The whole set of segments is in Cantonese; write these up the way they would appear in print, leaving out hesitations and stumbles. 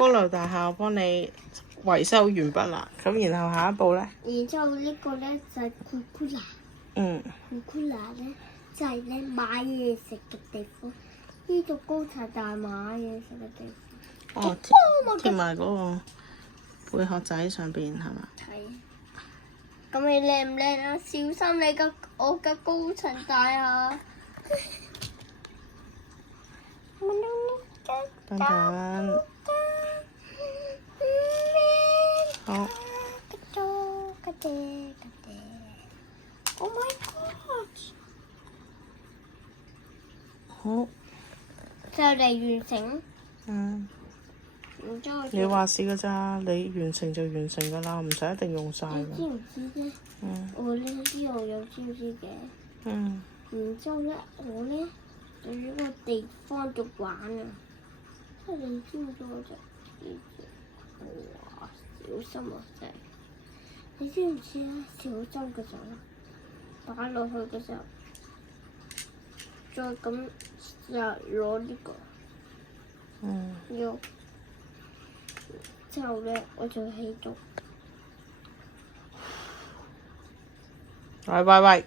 高樓大廈我幫你維修完畢啦，咁然後下一步咧？然之後呢個咧就係庫庫拿。嗯。庫庫拿咧就係咧買嘢食嘅地方，呢度高層大買嘢食嘅地方。哦，貼埋嗰個貝殼仔上邊係嘛？係。咁你靚唔靚啊？小心你我嘅高層大廈。等等。好。Oh my god！好。就嚟完成。嗯。然之後你話事㗎咋？你完成就完成㗎啦，唔使一定用晒你㗎。知唔知咧？我咧呢度有知唔知嘅？然之後咧，我咧就呢個地方度玩啊！即係你知唔知我就呢隻？哇！小心啊，真係！你知唔知咧？小心嘅時候，擺落去嘅時候，再咁就攞呢個。之後咧，我就起咗。喂。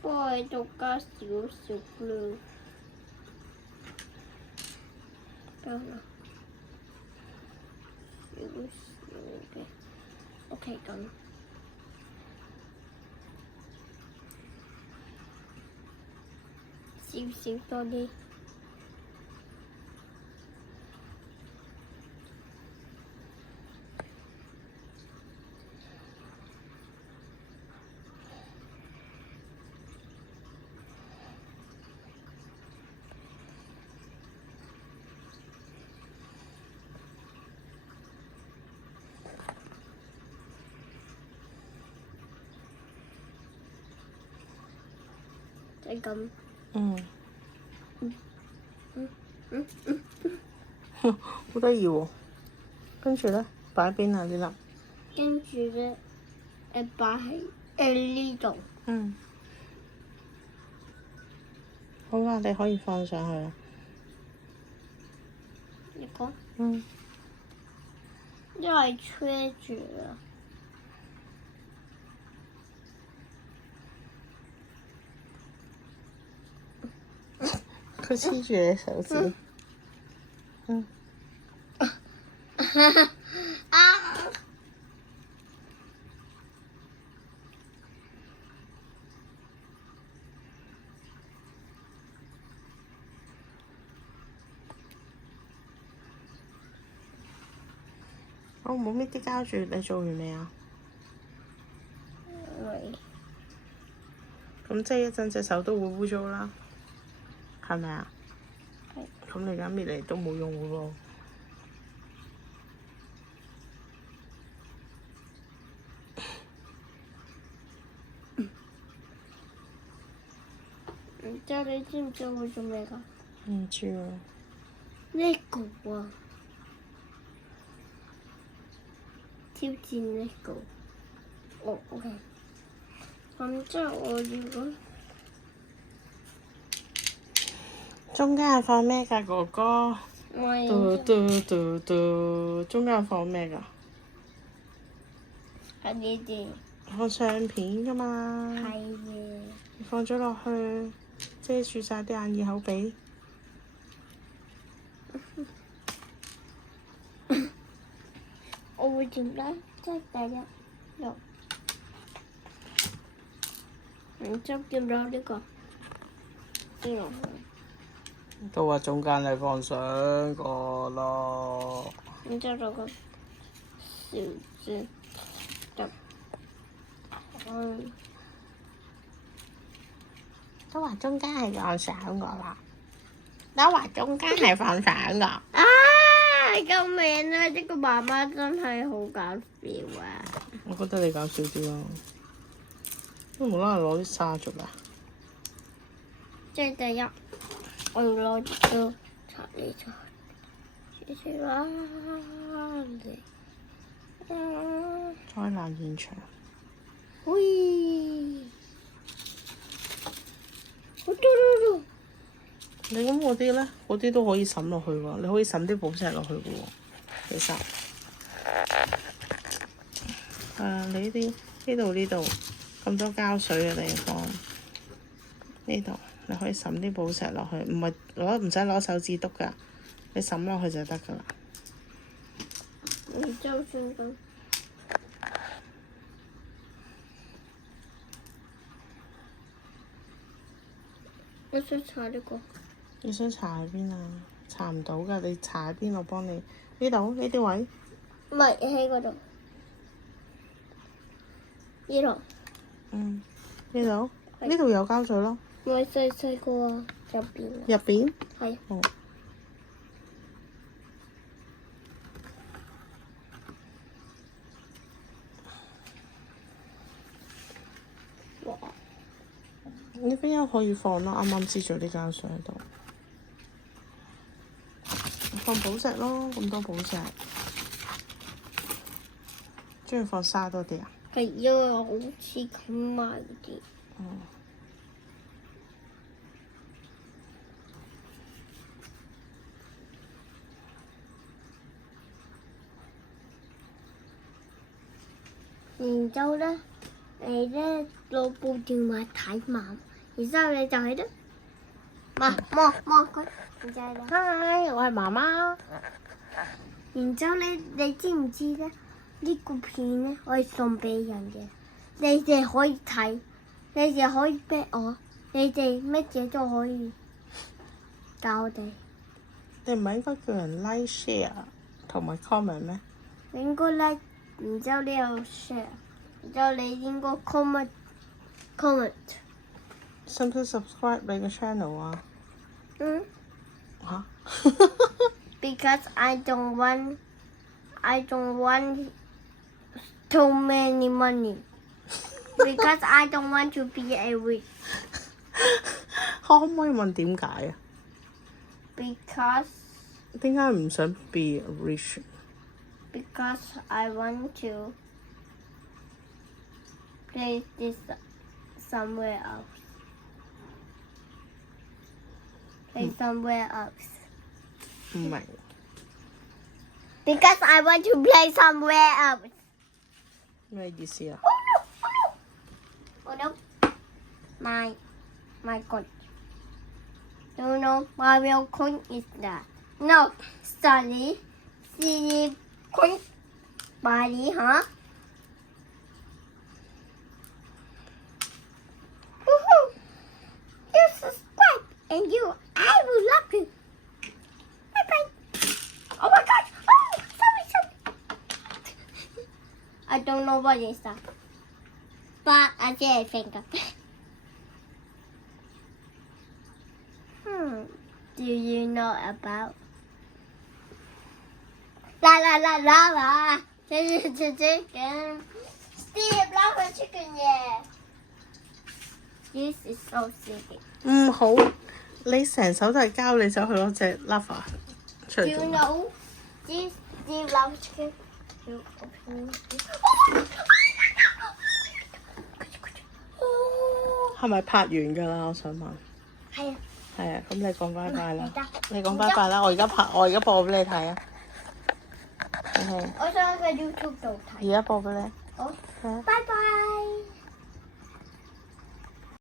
不過喺度加少少 glue。得啦。少少嘅。OK 咁。少少多啲。係咁。好得意喎！跟住咧，擺喺邊啊？呢粒？跟住咧，擺喺呢度。好啦，你可以放上去啦。呢個？因為吹住啊。佢黐住你手指。我冇搣啲膠住，你做完未啊？未。咁即係一陣隻手都會污糟啦，係咪啊？係。咁你而家搣嚟都冇用嘅喎。然之後你知唔知我做咩㗎？唔知啊。呢個啊，挑戰呢個。哦，OK。咁即係我如果中間係放咩㗎，哥哥？中間係放咩㗎？係呢啲。放相片㗎嘛。係嘅。你放咗落去，遮住晒啲眼耳口鼻。我會點咧？即係第一用，然之後見到呢個，跌落去。都話中間係放相個咯。然之後就個小字入去。都話中間係放相個啦。都話中間係放相個。啊！救命啊！呢個媽媽真係好搞笑啊！我覺得你搞笑啲咯。都無啦啦攞啲沙做咩？即係第一，我要攞啲擦呢擦。災難現場。喂！好多。你咁嗰啲咧，嗰啲都可以滲落去喎，你可以滲啲寶石落去嘅喎，其實。你呢度咁多膠水嘅地方，呢度你可以滲啲寶石落去，唔使攞手指篤㗎，你滲落去就得㗎啦。你就算咁。我想搽呢個。你想搽喺邊啊？搽唔到㗎，你搽喺邊？我幫你。呢度呢啲位。唔係喺嗰度。呢度。呢度？呢度有膠水咯。我細個入邊。入邊？係。哦。哇！呢邊又可以放咯，啱啱擠咗啲膠水喺度。放寶石咯，咁多寶石。中意放沙多啲啊？係因為好似咁埋啲。然之後咧，你咧攞部電話睇媽，然之後你就喺度摸佢，然之後咧，嗨，我係媽媽。然之後咧，你知唔知咧？呢個片咧可以送俾人嘅，你哋可以睇，你哋可以逼我，你哋乜嘢都可以教我哋。你唔係應該叫人 like share 同埋 comment 咩？你應該 like，然之後你又 share，然之後你應該 comment。使唔使 subscribe 你個 channel 啊？嚇？Because I don't want too many money. Because I don't want to be a rich. 可唔可以問點解啊 ？Because 點解唔想 be rich？ Because I want to place this somewhere else. Place somewhere else. 唔明。Because I want to play somewhere else. 咩意思啊 Oh no! My God. No, my real coin is that. No, sorry. See, coin body, huh? Woohoo! You subscribe and I will love you. Bye bye. Oh my God! Oh, sorry. I don't know what is that. But I did think of it. Do you know about lava chicken? Steve, lava chicken, yeah. This is so silly. 唔好，你成手都係膠，你走去攞隻 lava 出 Do 嚟 you 做。know this Steve lava chicken? You open it. 係咪拍完㗎啦？我想問。係啊。係啊，咁你講拜拜啦。得你講拜拜啦，我而家播俾你睇啊。我想喺 YouTube 度睇。而家播俾你。好。係啊。拜拜。